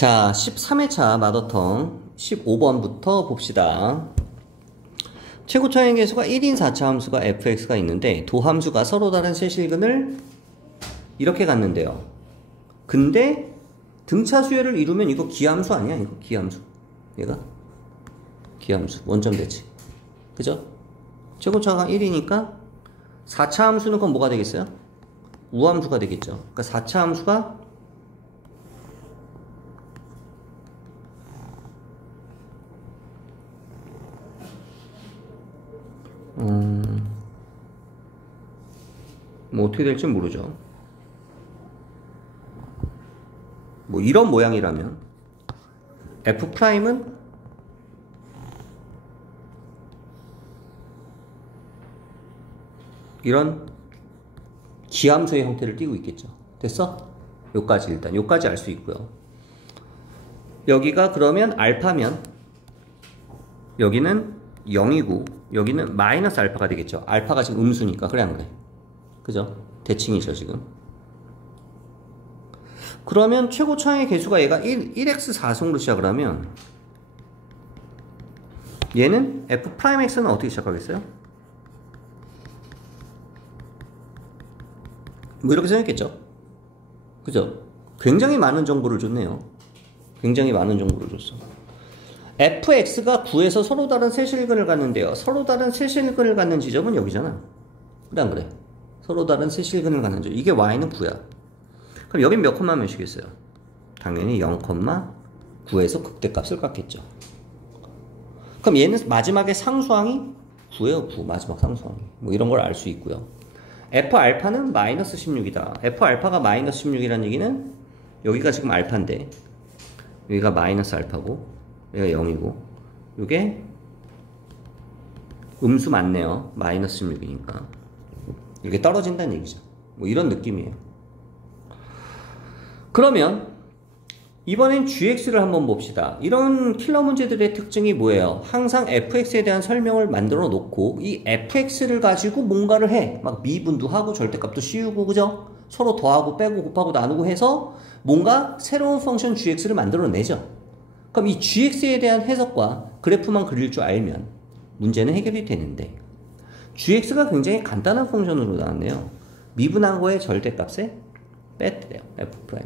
자, 13회차 마더텅 15번부터 봅시다. 최고차의 계수가 1인 4차 함수가 fx가 있는데 도함수가 서로 다른 세실근을 이렇게 갖는데요. 근데 등차 수열을 이루면 이거 기함수 아니야? 이거 기함수. 얘가 기함수. 원점 대칭. 그죠? 최고차가 1이니까 4차 함수는 그건 뭐가 되겠어요? 우함수가 되겠죠. 그러니까 4차 함수가 뭐 어떻게 될지 모르죠. 뭐 이런 모양이라면 F'은 이런 기함수의 형태를 띠고 있겠죠. 됐어? 요까지 일단 요까지 알 수 있고요. 여기가 그러면 알파면 여기는 0이고 여기는 마이너스 알파가 되겠죠. 알파가 지금 음수니까. 그래 안 그래? 그죠? 대칭이죠 지금. 그러면 최고차의 개수가 얘가 1x4승으로 시작을 하면 얘는 f'x는 어떻게 시작하겠어요? 뭐 이렇게 생각했겠죠? 그죠? 굉장히 많은 정보를 줬네요. 굉장히 많은 정보를 줬어. fx가 9에서 서로 다른 세실근을 갖는데요. 서로 다른 세실근을 갖는 지점은 여기잖아. 그래 안 그래? 서로 다른 세실근을 갖는 지점. 이게 y는 9야. 그럼 여긴 몇 콤마 몇이겠어요? 당연히 0,9에서 극대값을 갖겠죠. 그럼 얘는 마지막에 상수항이 9예요. 9. 마지막 상수항이. 뭐 이런 걸 알 수 있고요. f알파는 마이너스 16이다. f알파가 마이너스 16이라는 얘기는 여기가 지금 알파인데 여기가 마이너스 알파고 여기가 0이고 이게 음수 맞네요. 마이너스 16이니까 이게 떨어진다는 얘기죠. 뭐 이런 느낌이에요. 그러면 이번엔 gx를 한번 봅시다. 이런 킬러 문제들의 특징이 뭐예요? 항상 fx에 대한 설명을 만들어 놓고 이 fx를 가지고 뭔가를 해. 막 미분도 하고 절대값도 씌우고 그죠? 서로 더하고 빼고 곱하고 나누고 해서 뭔가 새로운 펑션 gx를 만들어 내죠. 그럼 이 gx에 대한 해석과 그래프만 그릴 줄 알면 문제는 해결이 되는데 gx가 굉장히 간단한 펑션으로 나왔네요. 미분한 거에 절대값에 뺐대요. f'.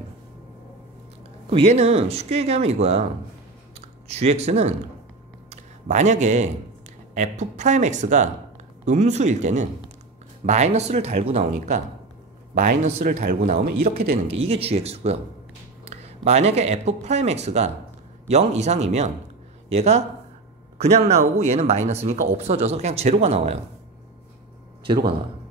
그럼 얘는 쉽게 얘기하면 이거야. gx는 만약에 f'x가 음수일 때는 마이너스를 달고 나오니까 마이너스를 달고 나오면 이렇게 되는 게 이게 gx고요. 만약에 f'x가 0 이상이면 얘가 그냥 나오고 얘는 마이너스니까 없어져서 그냥 제로가 나와요. 제로가 나와요.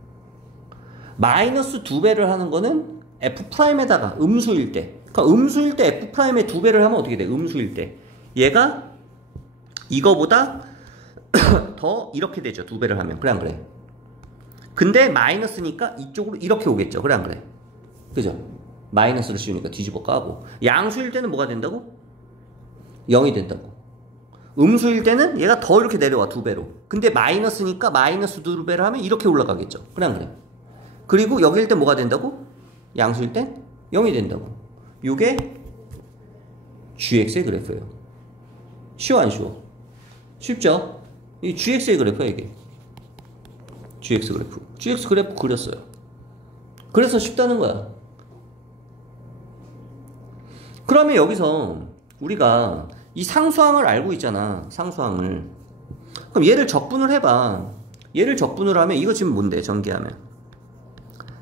마이너스 2배를 하는 거는 f'에다가 음수일 때, 그러니까 음수일 때 f'에 2배를 하면 어떻게 돼? 음수일 때 얘가 이거보다 더 이렇게 되죠. 2배를 하면. 그래 안 그래? 근데 마이너스니까 이쪽으로 이렇게 오겠죠. 그래 안 그래? 그죠? 마이너스를 씌우니까 뒤집어 까고. 양수일 때는 뭐가 된다고? 0이 된다고. 음수일 때는 얘가 더 이렇게 내려와. 2배로. 근데 마이너스니까 마이너스 2배를 하면 이렇게 올라가겠죠. 그래 안 그래? 그리고 여기일 때 뭐가 된다고? 양수일 때 0이 된다고. 이게 gx의 그래프예요. 쉬워 안 쉬워? 쉽죠? 이 gx의 그래프야 이게. gx 그래프. gx 그래프 그렸어요. 그래서 쉽다는 거야. 그러면 여기서 우리가 이 상수항을 알고 있잖아. 상수항을. 그럼 얘를 적분을 해봐. 얘를 적분을 하면 이거 지금 뭔데? 전개하면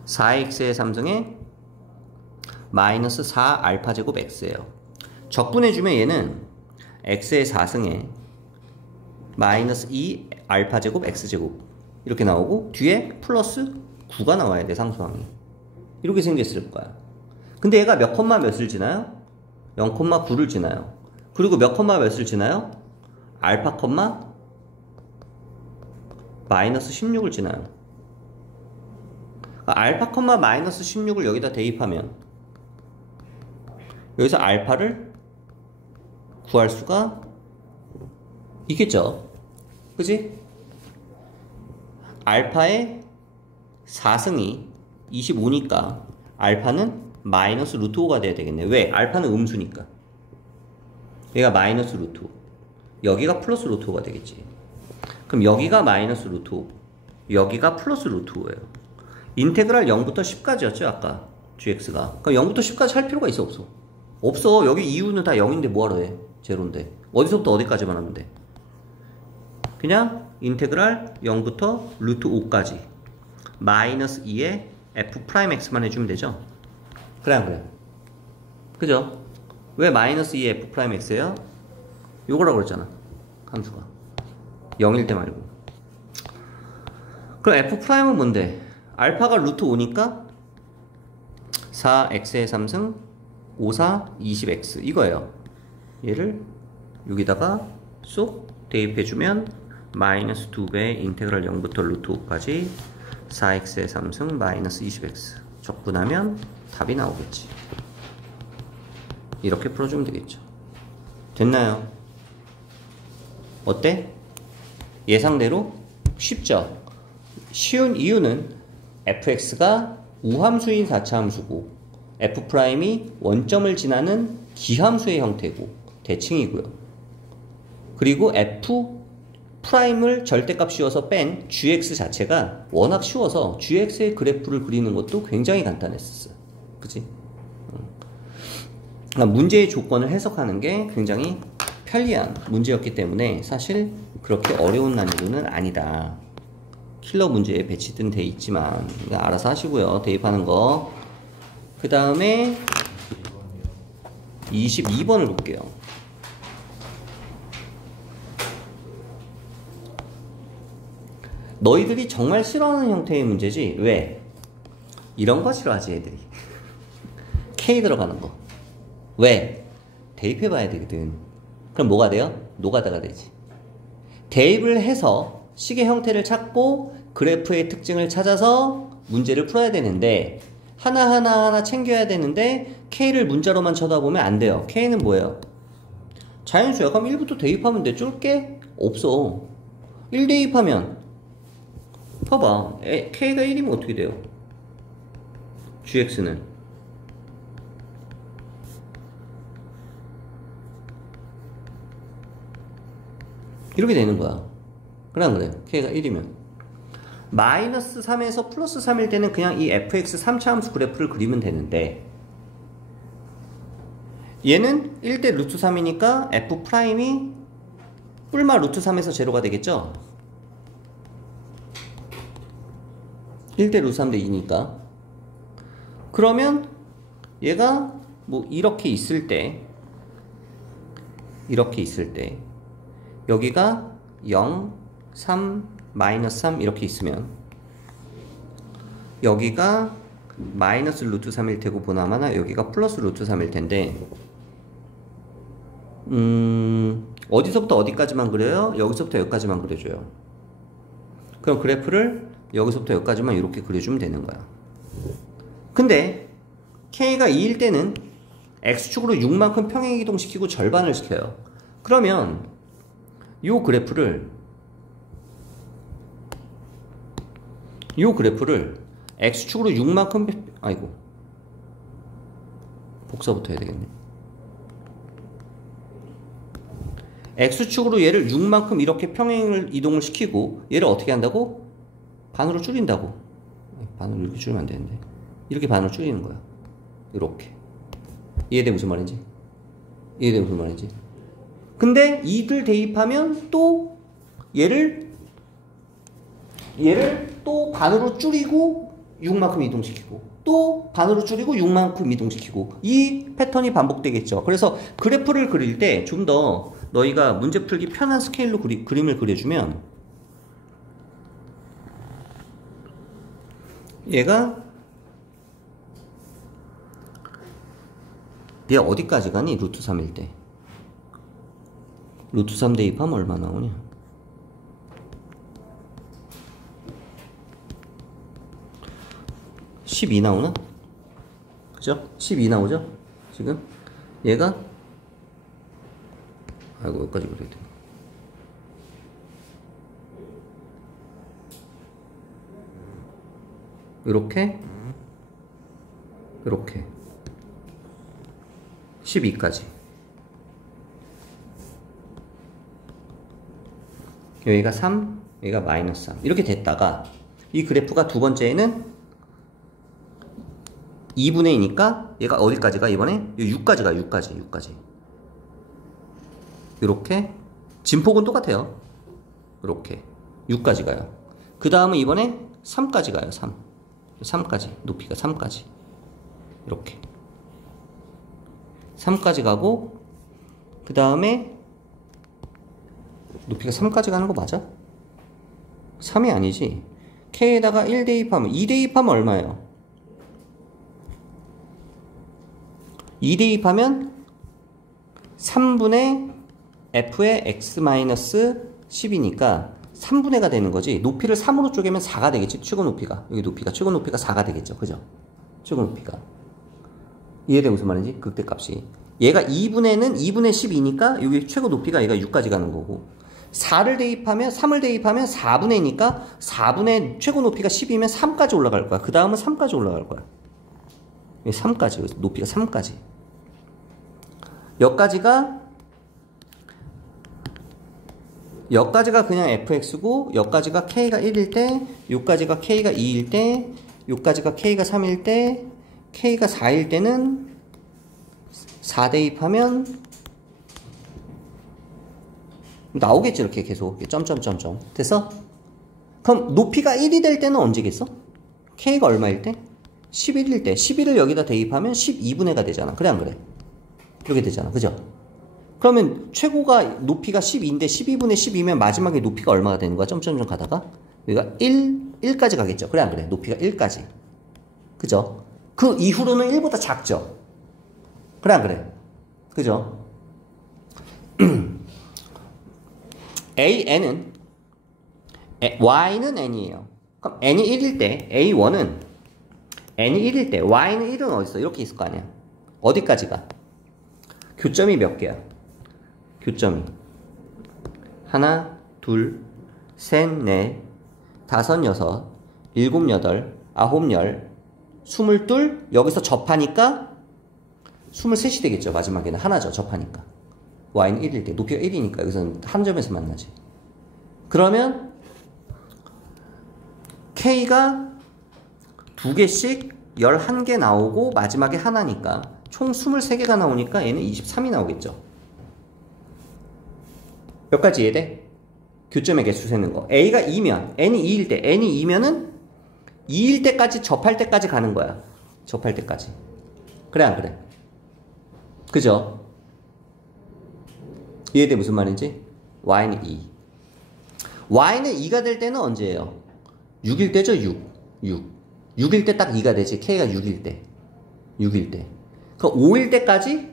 4x의 3승에 마이너스 4알파 제곱 x예요. 적분해주면 얘는 x의 4승에 마이너스 2알파 제곱 x제곱 이렇게 나오고 뒤에 플러스 9가 나와야 돼. 상수항이 이렇게 생겼을 거야. 근데 얘가 몇 콤마 몇을 지나요? 0,9를 지나요. 그리고 몇 콤마 몇을 지나요? 알파 콤마 마이너스 16을 지나요. 알파 콤마 마이너스 16을 여기다 대입하면 여기서 알파를 구할 수가 있겠죠. 그지? 알파의 4승이 25니까 알파는 마이너스 루트 5가 돼야 되겠네. 왜? 알파는 음수니까. 얘가 마이너스 루트 5. 여기가 플러스 루트 5가 되겠지. 그럼 여기가 마이너스 루트 5, 여기가 플러스 루트 5예요. 인테그랄 0부터 10까지였죠 아까 gx가. 그럼 0부터 10까지 할 필요가 있어 없어? 없어. 여기 이유는 다 0인데 뭐하러 해? 제로인데. 어디서부터 어디까지만 하면 돼? 그냥 인테그랄 0부터 루트 5까지 마이너스 2에 f 프라임 x만 해주면 되죠? 그래 안 그래? 그죠? 왜 마이너스 2에 f 프라임 x예요? 요거라고 그랬잖아 함수가 0일 때 말고. 그럼 f 프라임은 뭔데? 알파가 루트 5니까 4x의 3승 5, 4, 20x 이거예요. 얘를 여기다가 쏙 대입해주면 마이너스 2배 인테그랄 0부터 루트 5까지 4x의 3승 마이너스 20x 적분하면 답이 나오겠지. 이렇게 풀어주면 되겠죠. 됐나요? 어때? 예상대로 쉽죠? 쉬운 이유는 fx가 우함수인 4차함수고 f'이 원점을 지나는 기함수의 형태고 대칭이고요. 그리고 f'을 절대값 씌워서 뺀 gx 자체가 워낙 쉬워서 gx의 그래프를 그리는 것도 굉장히 간단했었어요. 그치? 그러니까 문제의 조건을 해석하는 게 굉장히 편리한 문제였기 때문에 사실 그렇게 어려운 난이도는 아니다. 킬러 문제에 배치든 돼 있지만 알아서 하시고요. 대입하는 거. 그 다음에 22번을 볼게요. 너희들이 정말 싫어하는 형태의 문제지. 왜? 이런 거 싫어하지 애들이. K 들어가는 거. 왜? 대입해봐야 되거든. 그럼 뭐가 돼요? 노가다가 되지. 대입을 해서 식의 형태를 찾고 그래프의 특징을 찾아서 문제를 풀어야 되는데 하나하나 챙겨야 되는데 K를 문자로만 쳐다보면 안 돼요. K는 뭐예요? 자연수야. 그럼 1부터 대입하면 돼. 쫄게? 없어. 1 대입하면 봐봐. K가 1이면 어떻게 돼요? GX는 이렇게 되는 거야. 그래 안 그래? K가 1이면 마이너스 3에서 플러스 3일 때는 그냥 이 fx 3차 함수 그래프를 그리면 되는데 얘는 1대 루트 3이니까 f'이 뿔마 루트 3에서 제로가 되겠죠? 1대 루트 3대 2니까 그러면 얘가 뭐 이렇게 있을 때 여기가 0, 3, 마이너스 3 이렇게 있으면 여기가 마이너스 루트 3일 테고 보나마나 여기가 플러스 루트 3일 텐데 어디서부터 어디까지만 그려요? 여기서부터 여기까지만 그려줘요. 그럼 그래프를 여기서부터 여기까지만 이렇게 그려주면 되는 거야. 근데 K가 2일 때는 X축으로 6만큼 평행이동시키고 절반을 시켜요. 그러면 요 그래프를 X축으로 6만큼 아이고 복사부터 해야 되겠네. X축으로 얘를 6만큼 이렇게 평행을 이동을 시키고 얘를 어떻게 한다고? 반으로 줄인다고. 반으로 이렇게 줄이면 안 되는데 이렇게 반으로 줄이는 거야. 이렇게. 이해돼 무슨 말인지? 근데 이들 대입하면 또 얘를 또 반으로 줄이고 6만큼 이동시키고 또 반으로 줄이고 6만큼 이동시키고 이 패턴이 반복되겠죠. 그래서 그래프를 그릴 때 좀 더 너희가 문제 풀기 편한 스케일로 그림을 그려주면 얘가 얘 어디까지 가니? 루트 3일 때 루트 3 대입하면 얼마 나오냐? 12 나오나? 그죠? 12 나오죠? 지금? 얘가 아이고 여기까지 그래야 돼. 요렇게 12까지 여기가 3, 여기가 마이너스 3 이렇게 됐다가 이 그래프가 두 번째에는 2분의 2니까 얘가 어디까지 가 이번에? 6까지 가 6까지 이렇게 진폭은 똑같아요. 이렇게 6까지 가요. 그 다음은 이번에 3까지 가요. 3까지 높이가 3까지 이렇게 3까지 가고 그 다음에 높이가 3까지 가는 거 맞아? 3이 아니지. K에다가 1 대입하면 2 대입하면 얼마예요? 2 대입하면 3분의 F의 X-10이니까 3분의가 되는 거지. 높이를 3으로 쪼개면 4가 되겠지. 최고 높이가. 여기 높이가 최고 높이가 4가 되겠죠. 그죠? 최고 높이가. 이해돼 무슨 말인지? 극대값이. 얘가 2분의는 2분의 12니까 여기 최고 높이가 얘가 6까지 가는 거고 4를 대입하면 3을 대입하면 4분의니까 4분의 최고 높이가 10이면 3까지 올라갈 거야. 그 다음은 3까지 올라갈 거야. 3까지. 높이가 3까지. 여기까지가 그냥 fx고 여기까지가 k가 1일 때 여기까지가 k가 2일 때 여기까지가 k가 3일 때 k가 4일 때는 4 대입하면 나오겠지. 이렇게 계속 점점점점 됐어? 그럼 높이가 1이 될 때는 언제겠어? k가 얼마일 때? 11일 때 11을 여기다 대입하면 12분의가 되잖아. 그래 안 그래? 이렇게 되잖아. 그죠? 그러면 최고가 높이가 12인데 12분의 12면 마지막에 높이가 얼마가 되는 거야? 점점점 가다가 여기가 1까지 가겠죠. 그래 안 그래? 높이가 1까지. 그죠? 그 이후로는 1보다 작죠. 그래 안 그래? 그죠? AN은 Y는 N이에요. 그럼 N이 1일 때 A1은 N이 1일 때 Y는 1은 어디 있어? 이렇게 있을 거 아니야. 어디까지가? 교점이 몇 개야? 교점이 하나, 둘, 셋, 넷, 다섯, 여섯, 일곱, 여덟, 아홉, 열, 스물둘. 여기서 접하니까 23이 되겠죠. 마지막에는 하나죠. 접하니까 y는 1일 때 높이가 1이니까 여기서는 한 점에서 만나지. 그러면 k가 두 개씩 11개 나오고 마지막에 하나니까 총 23개가 나오니까 얘는 23이 나오겠죠. 몇 가지 이해돼? 교점의 개수 세는 거. A가 2면, N이 2일 때, N이 2면은 2일 때까지 접할 때까지 가는 거야. 접할 때까지. 그래, 안 그래? 그죠? 이해돼? 무슨 말인지? Y는 2. Y는 2가 될 때는 언제예요? 6일 때죠, 6일 때 딱 2가 되지. K가 6일 때. 6일 때. 그럼 5일 때까지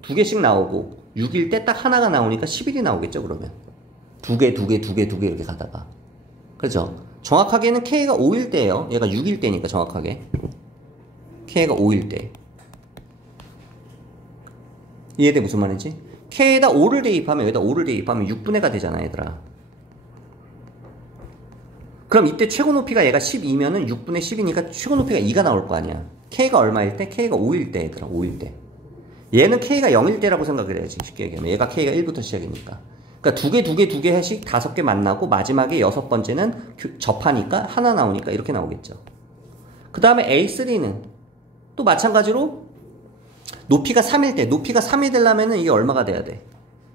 두 개씩 나오고, 6일 때 딱 하나가 나오니까 10일이 나오겠죠, 그러면. 두 개 이렇게 가다가. 그죠? 정확하게는 K가 5일 때예요. 얘가 6일 때니까 정확하게. K가 5일 때. 이해돼? 무슨 말인지? K에다 5를 대입하면, 여기다 5를 대입하면 6분의가 되잖아, 얘들아. 그럼 이때 최고 높이가 얘가 12면은 6분의 10이니까 최고 높이가 2가 나올 거 아니야. K가 얼마일 때? K가 5일 때, 얘들아. 5일 때. 얘는 K가 0일 때라고 생각을 해야지. 쉽게 얘기하면. 얘가 K가 1부터 시작이니까. 그러니까 두 개 해씩 5개 만나고 마지막에 6번째는 접하니까 하나 나오니까 이렇게 나오겠죠. 그 다음에 A3는 또 마찬가지로 높이가 3일 때, 높이가 3이 되려면은 이게 얼마가 돼야 돼?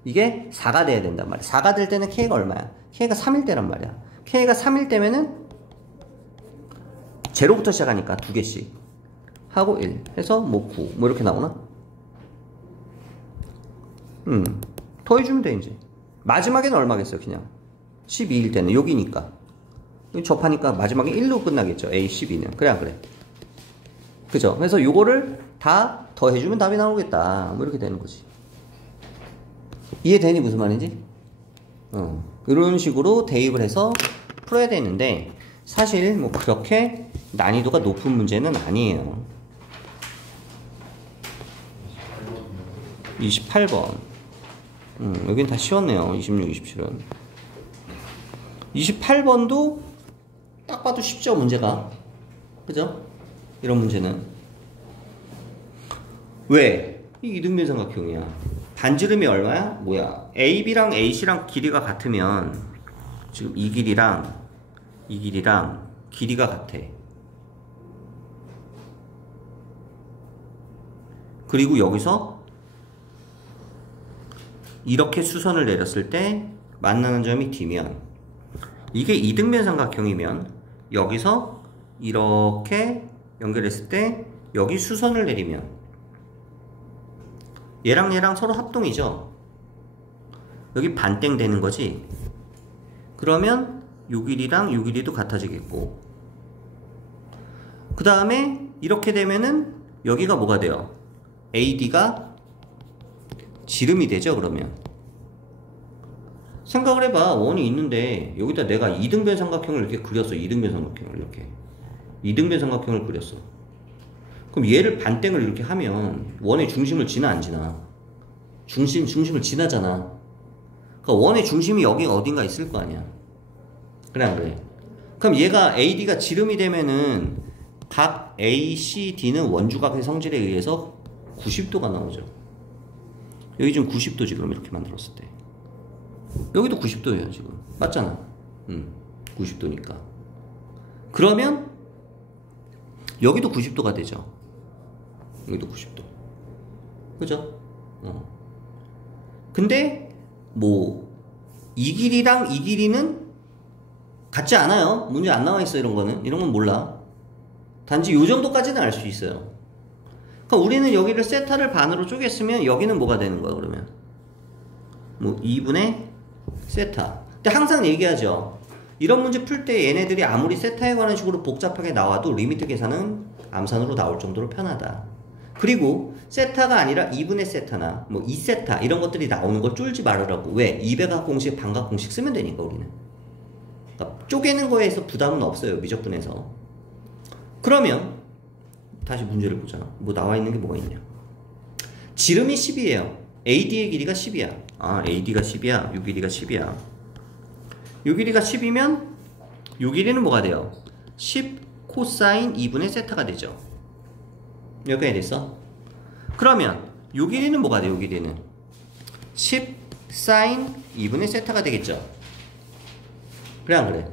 이게 4가 돼야 된단 말이야. 4가 될 때는 K가 얼마야? K가 3일 때란 말이야. K가 3일 때면은 제로부터 시작하니까 두 개씩 하고 1 해서 뭐 9 뭐 이렇게 나오나? 더해주면 돼 이제. 마지막에는 얼마겠어요? 그냥 12일 때는 여기니까 접하니까 마지막에 1로 끝나겠죠. A12는. 그래 안 그래? 그죠? 그래서 요거를 다 더해주면 답이 나오겠다. 뭐 이렇게 되는 거지. 이해되니? 무슨 말인지? 이런 식으로 대입을 해서 풀어야 되는데 사실 뭐 그렇게 난이도가 높은 문제는 아니에요. 28번. 여긴 다 쉬웠네요. 26, 27은. 28번도 딱 봐도 쉽죠, 문제가. 그죠? 이런 문제는. 왜? 이 이등변 삼각형이야. 반지름이 얼마야? 뭐야? AB랑 AC랑 길이가 같으면 지금 이 길이랑 길이가 같아. 그리고 여기서 이렇게 수선을 내렸을 때 만나는 점이 D면, 이게 이등변 삼각형이면 여기서 이렇게 연결했을 때 여기 수선을 내리면 얘랑 얘랑 서로 합동이죠. 여기 반땡 되는 거지. 그러면 요 길이랑 요 길이도 같아지겠고, 그 다음에 이렇게 되면은 여기가 뭐가 돼요? AD가 지름이 되죠. 그러면 생각을 해봐. 원이 있는데 여기다 내가 이등변 삼각형을 이렇게 그렸어. 이등변 삼각형을 이렇게 이등변 삼각형을 그렸어. 그럼 얘를 반땡을 이렇게 하면 원의 중심을 지나 안 지나? 중심을 지나잖아. 그러니까 원의 중심이 여기 어딘가 있을 거 아니야. 그래 안 그래? 그럼 얘가 AD가 지름이 되면은 각 ACD는 원주각의 성질에 의해서 90도가 나오죠. 여기 지금 90도지. 그럼 이렇게 만들었을 때 여기도 90도예요 지금. 맞잖아. 90도니까. 그러면 여기도 90도가 되죠. 여기도 90도. 그죠? 근데 뭐 이 길이랑 이 길이는 같지 않아요. 문제 안 나와 있어. 이런 거는. 이런 건 몰라. 단지 요 정도까지는 알 수 있어요. 그러니까 우리는 여기를 세타를 반으로 쪼갰으면 여기는 뭐가 되는 거야 그러면? 뭐 2분의 세타. 근데 항상 얘기하죠. 이런 문제 풀 때 얘네들이 아무리 세타에 관한 식으로 복잡하게 나와도 리미트 계산은 암산으로 나올 정도로 편하다. 그리고 세타가 아니라 2분의 세타나 뭐 2세타 이런 것들이 나오는 걸 쫄지 말으라고. 왜? 2배각 공식, 반각 공식 쓰면 되니까 우리는. 그러니까 쪼개는 거에서 부담은 없어요. 미적분에서. 그러면 다시 문제를 보자. 뭐 나와 있는 게 뭐가 있냐. 지름이 10이에요. AD의 길이가 10이야. 아, AD가 10이야. 요 길이가 10이야. 요 길이가 10이면 요 길이는 뭐가 돼요? 10 코사인 2분의 세타가 되죠. 여기까지 됐어? 그러면 요 길이는 뭐가 돼요? 요 길이는 10 사인 2분의 세타가 되겠죠. 그래 안 그래?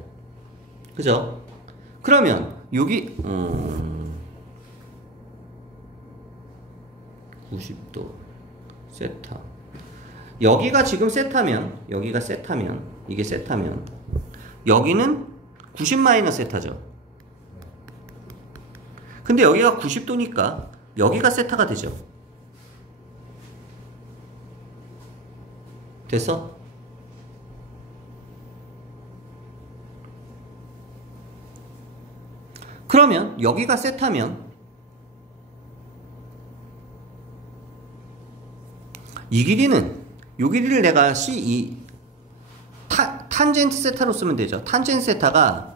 그죠? 그러면 여기 90도 세타. 여기가 지금 세타면, 여기가 세타면, 이게 세타면 여기는 90 마이너스 세타죠. 근데 여기가 90도니까 여기가 세타가 되죠. 됐어? 그러면 여기가 세타면 이 길이는, 요 길이를 내가 C2 탄젠트 세타로 쓰면 되죠. 탄젠트 세타가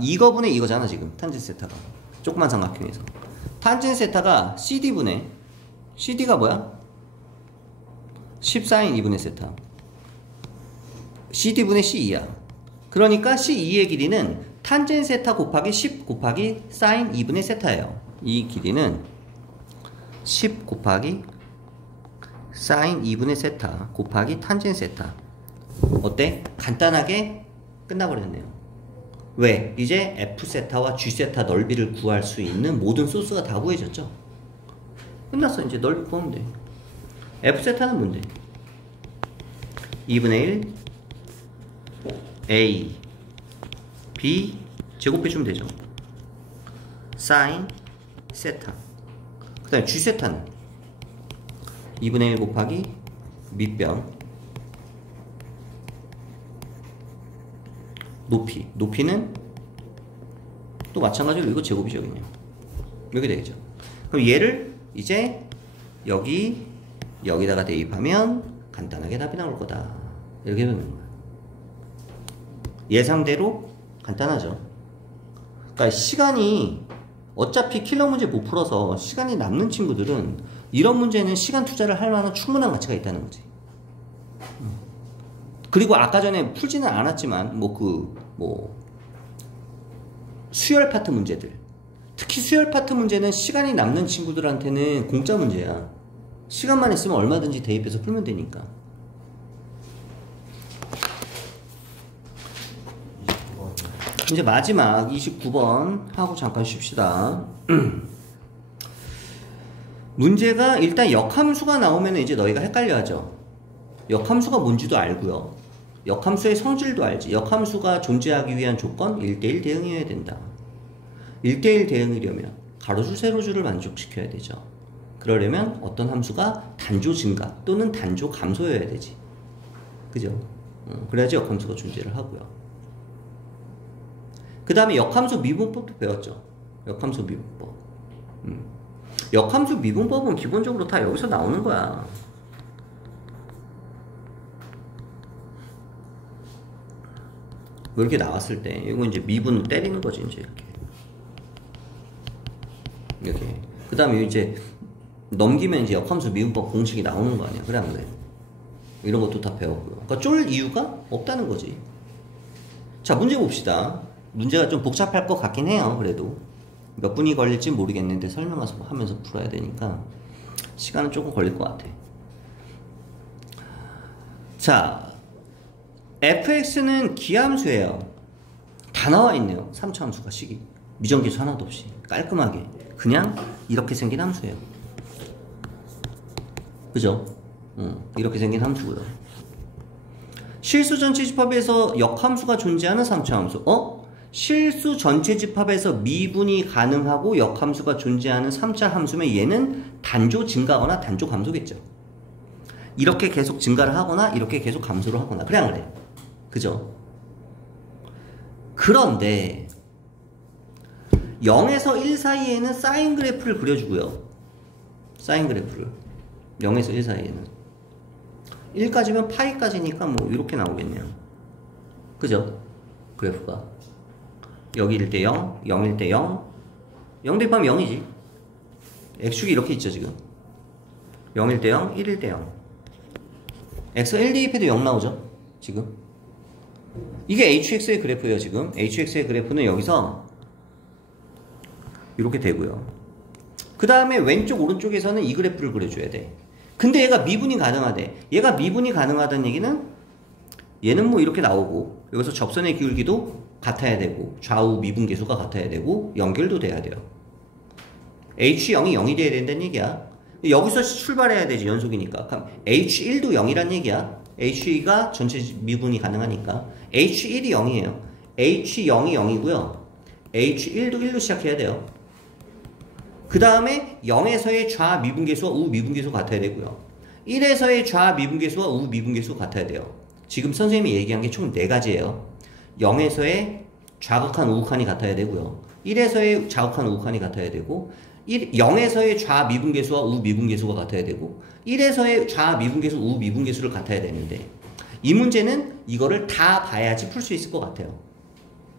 이거분의 이거잖아 지금. 탄젠트 세타가 조그만 삼각형에서 탄젠트 세타가 CD분의, CD가 뭐야? 10 사인 2분의 세타. CD분의 C2야. 그러니까 C2의 길이는 탄젠트 세타 곱하기 10 곱하기 사인 2분의 세타예요. 이 길이는 10 곱하기 사인 2분의 세타 곱하기 탄젠트 세타. 어때? 간단하게 끝나버렸네요. 왜? 이제 F세타와 G세타 넓이를 구할 수 있는 모든 소스가 다 구해졌죠? 끝났어. 이제 넓이 구하면 돼. F세타는 뭔데? 2분의 1 A B 제곱해주면 되죠. 사인 세타. 그 다음에 G세타는 2분의 1 곱하기 밑변 높이. 높이는 또 마찬가지로 이거 제곱이죠. 그냥 이렇게 되겠죠. 그럼 얘를 이제 여기다가 대입하면 간단하게 답이 나올 거다. 이렇게 되는 거야. 예상대로 간단하죠. 그러니까 시간이 어차피 킬러 문제 못 풀어서 시간이 남는 친구들은 이런 문제는 시간 투자를 할 만한 충분한 가치가 있다는 거지. 그리고 아까 전에 풀지는 않았지만 수열 파트 문제들, 특히 수열 파트 문제는 시간이 남는 친구들한테는 공짜 문제야. 시간만 있으면 얼마든지 대입해서 풀면 되니까. 이제 마지막 29번 하고 잠깐 쉽시다. 문제가 일단 역함수가 나오면 이제 너희가 헷갈려하죠. 역함수가 뭔지도 알고요. 역함수의 성질도 알지. 역함수가 존재하기 위한 조건 1대1 대응이어야 된다. 1대1 대응이려면 가로줄 세로줄을 만족시켜야 되죠. 그러려면 어떤 함수가 단조 증가 또는 단조 감소여야 되지. 그죠? 그래야지 역함수가 존재를 하고요. 그 다음에 역함수 미분법도 배웠죠. 역함수 미분법. 역함수 미분법은 기본적으로 다 여기서 나오는 거야. 이렇게 나왔을 때 이거 이제 미분을 때리는 거지. 이제 이렇게 그 다음에 이제 넘기면 이제 역함수 미분법 공식이 나오는 거 아니야. 그래 안 그래? 이런 것도 다 배웠고요. 그러니까 쫄 이유가 없다는 거지. 자, 문제 봅시다. 문제가 좀 복잡할 것 같긴 해요. 그래도 몇 분이 걸릴지 모르겠는데 설명하면서 풀어야 되니까 시간은 조금 걸릴 것 같아. 자, fx는 기함수예요. 다 나와 있네요. 3차 함수가 식이 미정계수 하나도 없이 깔끔하게 그냥 이렇게 생긴 함수예요. 그죠? 이렇게 생긴 함수고요. 실수 전체 집합에서 역함수가 존재하는 3차 함수. 실수 전체 집합에서 미분이 가능하고 역함수가 존재하는 3차 함수면 얘는 단조 증가하거나 단조 감소겠죠. 이렇게 계속 증가를 하거나 이렇게 계속 감소를 하거나. 그래 안 그래? 그죠? 그런데 0에서 1 사이에는 사인 그래프를 그려주고요. 사인 그래프를 0에서 1 사이에는 1까지면 파이까지니까 뭐 이렇게 나오겠네요. 그죠? 그래프가 여기 1대 0, 0 1대 0, 0 대입하면 0이지. x축이 이렇게 있죠 지금. 0 1대 0, 1 1대 0. x가 1 대입해도 0 나오죠 지금. 이게 hx의 그래프예요 지금. hx의 그래프는 여기서 이렇게 되고요. 그 다음에 왼쪽 오른쪽에서는 이 그래프를 그려줘야 돼. 근데 얘가 미분이 가능하대. 얘가 미분이 가능하다는 얘기는 얘는 뭐 이렇게 나오고 여기서 접선의 기울기도 같아야 되고 좌우 미분계수가 같아야 되고 연결도 돼야 돼요. H0이 0이 돼야 된다는 얘기야. 여기서 출발해야 되지. 연속이니까. 그럼 H1도 0이란 얘기야. H2가 전체 미분이 가능하니까 H1이 0이에요. H0이 0이고요 H1도 1로 시작해야 돼요. 그 다음에 0에서의 좌 미분계수와 우 미분계수가 같아야 되고요 1에서의 좌 미분계수와 우 미분계수가 같아야 돼요. 지금 선생님이 얘기한 게 총 4가지예요 0에서의 좌극한 우극한이 같아야 되고요 1에서의 좌극한 우극한이 같아야 되고 0에서의 좌 미분계수와 우 미분계수가 같아야 되고 1에서의 좌 미분계수, 우 미분계수를 같아야 되는데 이 문제는 이거를 다 봐야지 풀 수 있을 것 같아요.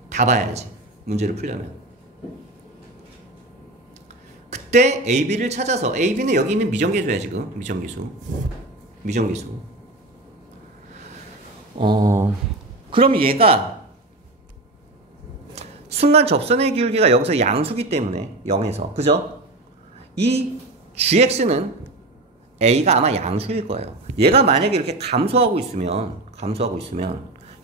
다 봐야지 문제를 풀려면. 그때 AB를 찾아서 AB는 여기 있는 미정계수야 지금. 미정계수. 그럼 얘가 순간 접선의 기울기가 여기서 양수기 때문에 0에서 그죠? 이 GX는 A가 아마 양수일 거예요. 얘가 만약에 이렇게 감소하고 있으면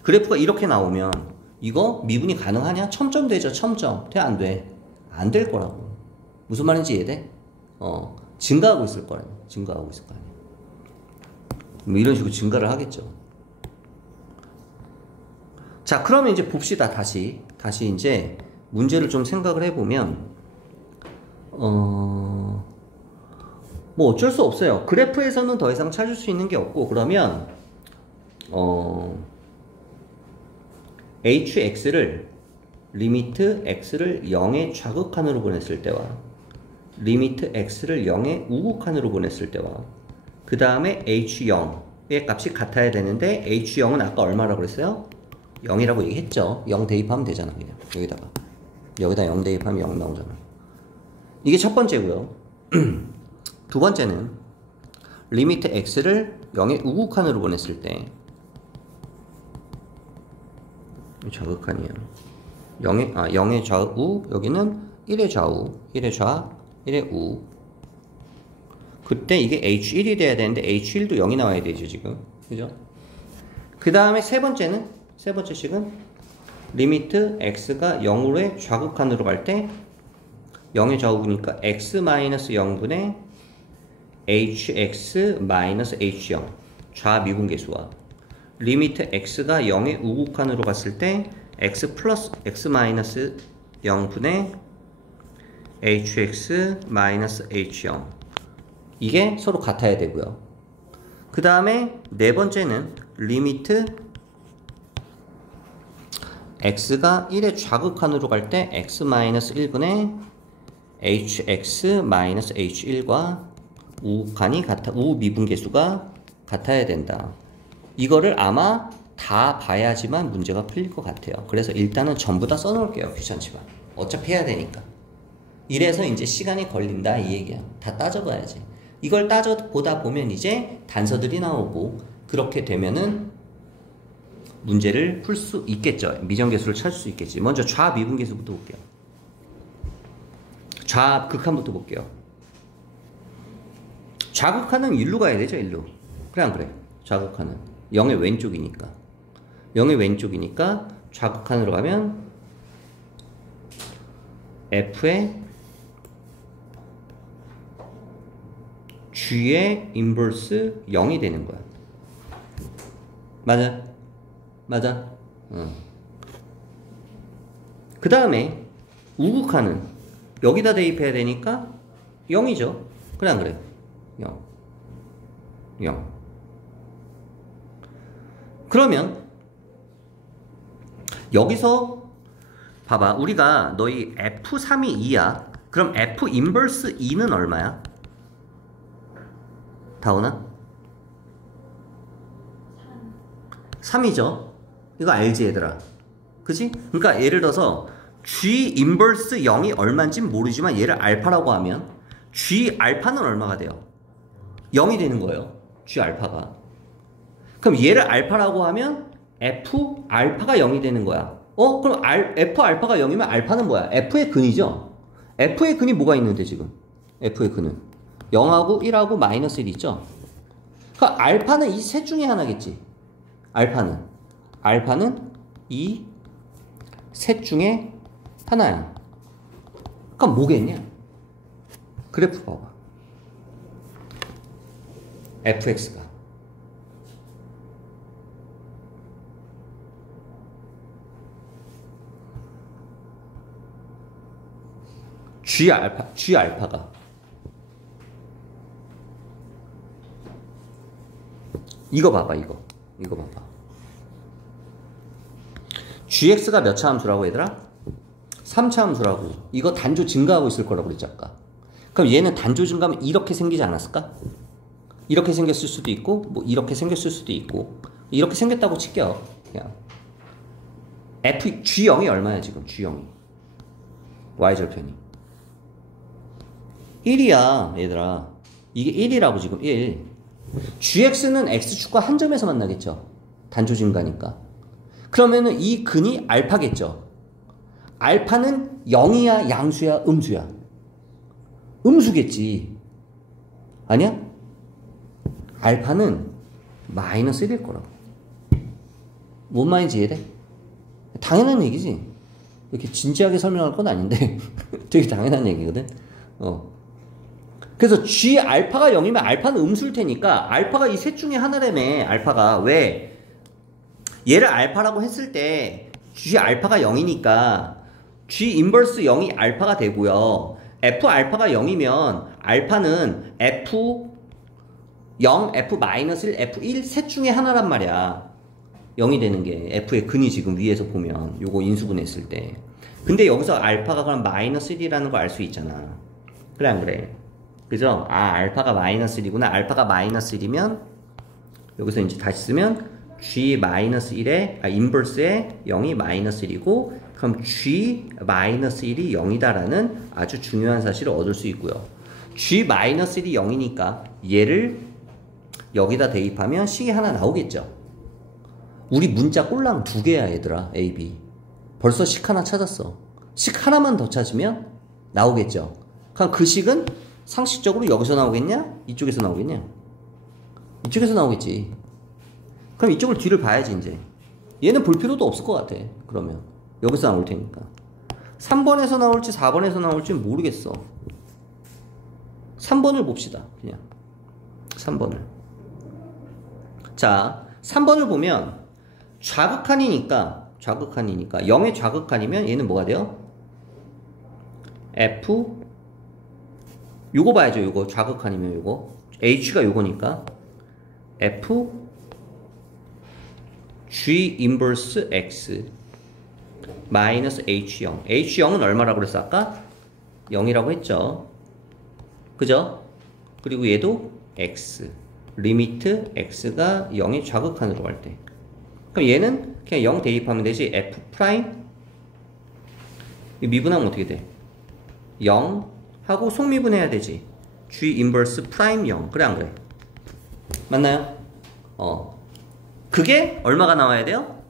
그래프가 이렇게 나오면 이거 미분이 가능하냐? 첨점 되죠. 첨점. 돼? 안 돼? 안 될 거라고. 무슨 말인지 이해돼? 증가하고 있을 거라고. 증가하고 있을 거 아니야. 뭐 이런 식으로 증가를 하겠죠. 자, 그러면 이제 봅시다. 다시 이제 문제를 좀 생각을 해보면 뭐 어쩔 수 없어요. 그래프에서는 더 이상 찾을 수 있는 게 없고 그러면 hx를 리미트 x를 0의 좌극한으로 보냈을 때와 리미트 x를 0의 우극한으로 보냈을 때와 그 다음에 h0의 값이 같아야 되는데 h0은 아까 얼마라고 그랬어요? 0이라고 얘기했죠. 0 대입하면 되잖아. 그냥 여기다 0 대입하면 0 나오잖아. 이게 첫 번째고요. 두 번째는 리미트 x를 0의 우극한으로 보냈을 때 좌극한이에요. 0의 좌우, 여기는 1의 좌우, 1의 좌, 1의 우. 그때 이게 h1이 돼야 되는데 h1도 0이 나와야 되죠 지금. 그죠? 그 다음에 세 번째 식은 리미트 x가 0으로의 좌극한으로 갈 때 0의 좌우니까 x-0분의 hx-h0 좌미분계수와 리미트 x가 0의 우극한으로 갔을 때 x 플러스 x-0분의 hx-h0 이게 서로 같아야 되고요. 그 다음에 네 번째는 리미트 x가 1의 좌극한으로 갈 때 x-1분의 hx-h1과 우극한이 우미분계수가 같아야 된다. 이거를 아마 다 봐야지만 문제가 풀릴 것 같아요. 그래서 일단은 전부 다 써놓을게요. 귀찮지만 어차피 해야 되니까. 이래서 이제 시간이 걸린다 이 얘기야. 다 따져봐야지. 이걸 따져보다 보면 이제 단서들이 나오고 그렇게 되면은 문제를 풀 수 있겠죠. 미정계수를 찾을 수 있겠지. 먼저 좌미분계수부터 볼게요. 좌극한부터 볼게요. 좌극한은 일로 가야 되죠. 일로. 그래 안 그래? 좌극한은 0의 왼쪽이니까 0의 왼쪽이니까 좌극한으로 가면 F의 G의 인버스 0이 되는 거야. 맞아? 맞아? 그 다음에 우극한은 여기다 대입해야 되니까 0이죠. 그래 안 그래? 0 그러면 여기서 봐봐. 우리가 너희 F3이 2야. 그럼 F 인버스 2는 얼마야? 다오나? 3이죠. 이거 알지 얘들아? 그치? 그러니까 예를 들어서 G 인버스 0이 얼마인지는 모르지만 얘를 알파라고 하면 G 알파는 얼마가 돼요? 0이 되는 거예요. G 알파가. 그럼 얘를 알파라고 하면 F 알파가 0이 되는 거야. 그럼 F 알파가 0이면 알파는 뭐야? F의 근이죠? F의 근이 뭐가 있는데 지금? F의 근은 0하고 1하고 마이너스 1 있죠? 그러니까 알파는 이 셋 중에 하나겠지. 알파는 이 셋 중에 하나야. 그럼 뭐겠냐? 그래프 봐봐. fx가 G 알파가 이거 봐봐. 이거 봐봐. gx가 몇 차 함수라고 얘들아? 3차 함수라고. 이거 단조 증가하고 있을 거라고 그랬지 아까. 그럼 얘는 단조 증가하면 이렇게 생기지 않았을까? 이렇게 생겼을 수도 있고 뭐 이렇게 생겼을 수도 있고 이렇게 생겼다고 칠게요. 그냥 G0이 얼마야 지금? G0이 y절편이 1이야 얘들아. 이게 1이라고 지금 1. gx는 x축과 한 점에서 만나겠죠. 단조 증가니까. 그러면은 이 근이 알파겠죠. 알파는 0이야 양수야 음수야? 음수겠지. 아니야? 알파는 마이너스 1일 거라고. 뭔 말인지 이해돼? 당연한 얘기지. 이렇게 진지하게 설명할 건 아닌데 되게 당연한 얘기거든. 그래서 G 알파가 0이면 알파는 음수일 테니까 알파가 이 셋 중에 하나라며. 알파가 왜? 얘를 알파라고 했을 때 G 알파가 0이니까 G 인버스 0이 알파가 되고요. F 알파가 0이면 알파는 F 0, F-1, F1 셋 중에 하나란 말이야. 0이 되는 게 F의 근이 지금 위에서 보면 요거 인수분했을 때. 근데 여기서 알파가 그럼 마이너스 1이라는 걸 알 수 있잖아. 그래 안 그래? 그죠? 알파가 마이너스 1이구나. 알파가 마이너스 1이면 여기서 이제 다시 쓰면 G 마이너스 1에 인버스에 0이 마이너스 1이고 그럼 G 마이너스 1이 0이다라는 아주 중요한 사실을 얻을 수 있고요. G 마이너스 1이 0이니까 얘를 여기다 대입하면 식이 하나 나오겠죠. 우리 문자 꼴랑 2개야 얘들아. A, B. 벌써 식 하나 찾았어. 식 하나만 더 찾으면 나오겠죠. 그럼 그 식은 상식적으로 여기서 나오겠냐? 이쪽에서 나오겠냐? 이쪽에서 나오겠지. 그럼 이쪽을 뒤를 봐야지 이제. 얘는 볼 필요도 없을 것 같아. 그러면 여기서 나올 테니까. 3번에서 나올지 4번에서 나올지 모르겠어. 3번을 봅시다. 그냥 3번을. 자, 3번을 보면 좌극한이니까 0의 좌극한이면 얘는 뭐가 돼요? F 요거 봐야죠. 요거 좌극한이면 요거 H가 요거니까 F G 인버스 X 마이너스 H0. H0은 얼마라고 그랬어 아까? 0이라고 했죠. 그죠? 그리고 얘도 X 리미트 X가 0의 좌극한으로 갈 때. 그럼 얘는 그냥 0 대입하면 되지. F 프라임 미분하면 어떻게 돼? 0 하고 속미분해야 되지. G 인버스 프라임 0. 그래 안 그래? 맞나요? 그게 얼마가 나와야 돼요?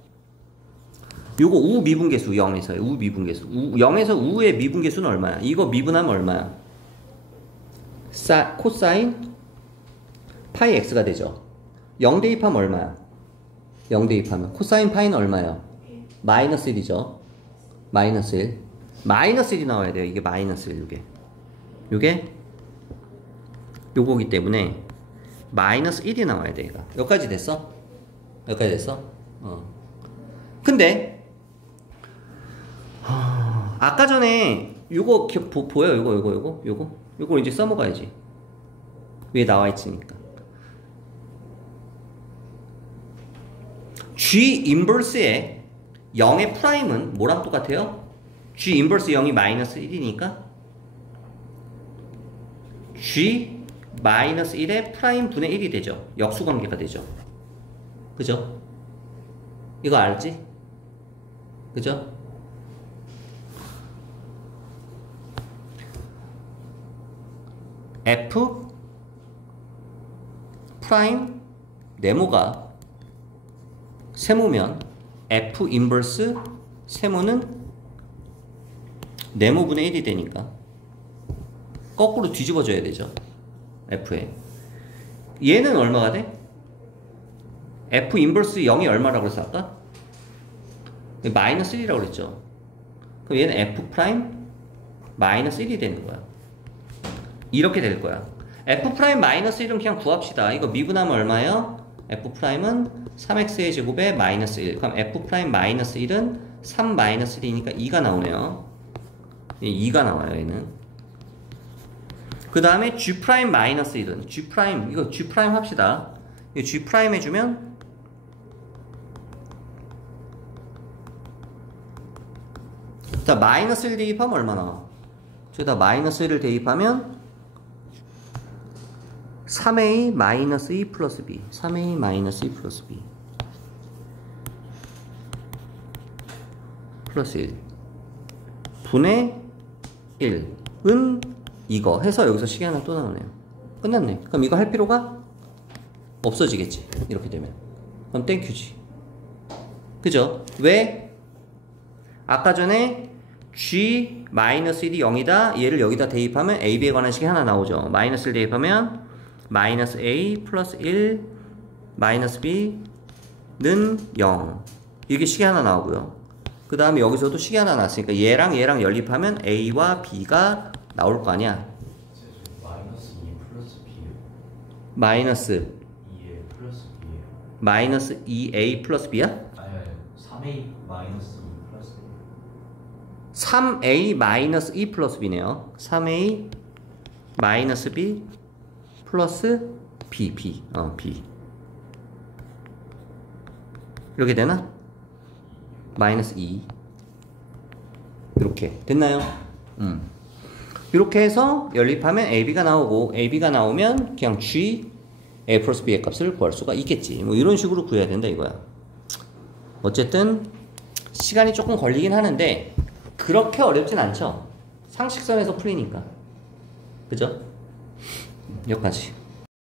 요거 우 미분계수 0에서의 우 미분계수 0에서 우의 미분계수는 얼마야? 이거 미분하면 얼마야? 코사인 파이 x가 되죠. 0 대입하면 얼마야? 0 대입하면 코사인 파이는 얼마야? 마이너스 1이죠. 마이너스 1 마이너스 1이 나와야 돼요. 이게 마이너스 1 요게 요거기 때문에 마이너스 1이 나와야 돼. 얘가 여기까지 됐어? 여기까지 됐어? 근데 아까 전에 요거 보여? 요거 이제 써먹어야지. 위에 나와 있으니까. G 인버스의 0의 프라임은 뭐랑 똑같아요? G 인버스 0이 마이너스 1이니까 G 마이너스 1의 프라임 분의 1이 되죠. 역수관계가 되죠. 그죠? 이거 알지? 그죠? F 프라임 네모가 세모면 F 인버스 세모는 네모분의 1이 되니까 거꾸로 뒤집어져야 되죠. F에 얘는 얼마가 돼? F 인버스 0이 얼마라고 그랬어 아까? 마이너스 1이라고 그랬죠. 그럼 얘는 F 프라임 마이너스 1이 되는 거야. 이렇게 될 거야. F 프라임 마이너스 1은 그냥 구합시다. 이거 미분하면 얼마예요? F 프라임은 3x의 제곱에 마이너스 1. 그럼 F 프라임 마이너스 1은 3 마이너스 1이니까 2가 나오네요. 2가 나와요 얘는. 그 다음에 G 프라임 마이너스 1은 G 프라임 이거 G 프라임 합시다. 이거 G 프라임 해주면 자 마이너스 1 대입하면 얼마 나와? 저기다 마이너스 1을 대입하면 3a 마이너스 2 플러스 b 3a 마이너스 2 플러스 b 플러스 1 분의 1은 이거 해서 여기서 식이 하나 또 나오네요. 끝났네. 그럼 이거 할 필요가 없어지겠지. 이렇게 되면. 그럼 땡큐지. 그죠? 왜? 아까 전에 G 마이너스 1이 0이다. 얘를 여기다 대입하면 AB에 관한 식이 하나 나오죠. 마이너스를 대입하면 마이너스 A 플러스 1 마이너스 B는 0. 이게 식이 하나 나오고요. 그 다음에 여기서도 식이 하나 나왔으니까 얘랑 연립하면 A와 B가 나올 거 아니야. 마이너스 2 플러스 B요. 마이너스 2A 플러스 B예요. 마이너스 2A 플러스 B야? 아니 3A 마이너스 2 플러스 B. 3A 마이너스 2 플러스 B네요. 3A 마이너스 B 플러스 B B 이렇게 되나? 마이너스 2 이렇게 됐나요? 이렇게 해서 연립하면 AB가 나오고 AB가 나오면 그냥 G A 플러스 B의 값을 구할 수가 있겠지. 뭐 이런 식으로 구해야 된다 이거야. 어쨌든 시간이 조금 걸리긴 하는데 그렇게 어렵진 않죠. 상식선에서 풀리니까. 그죠? 여기까지.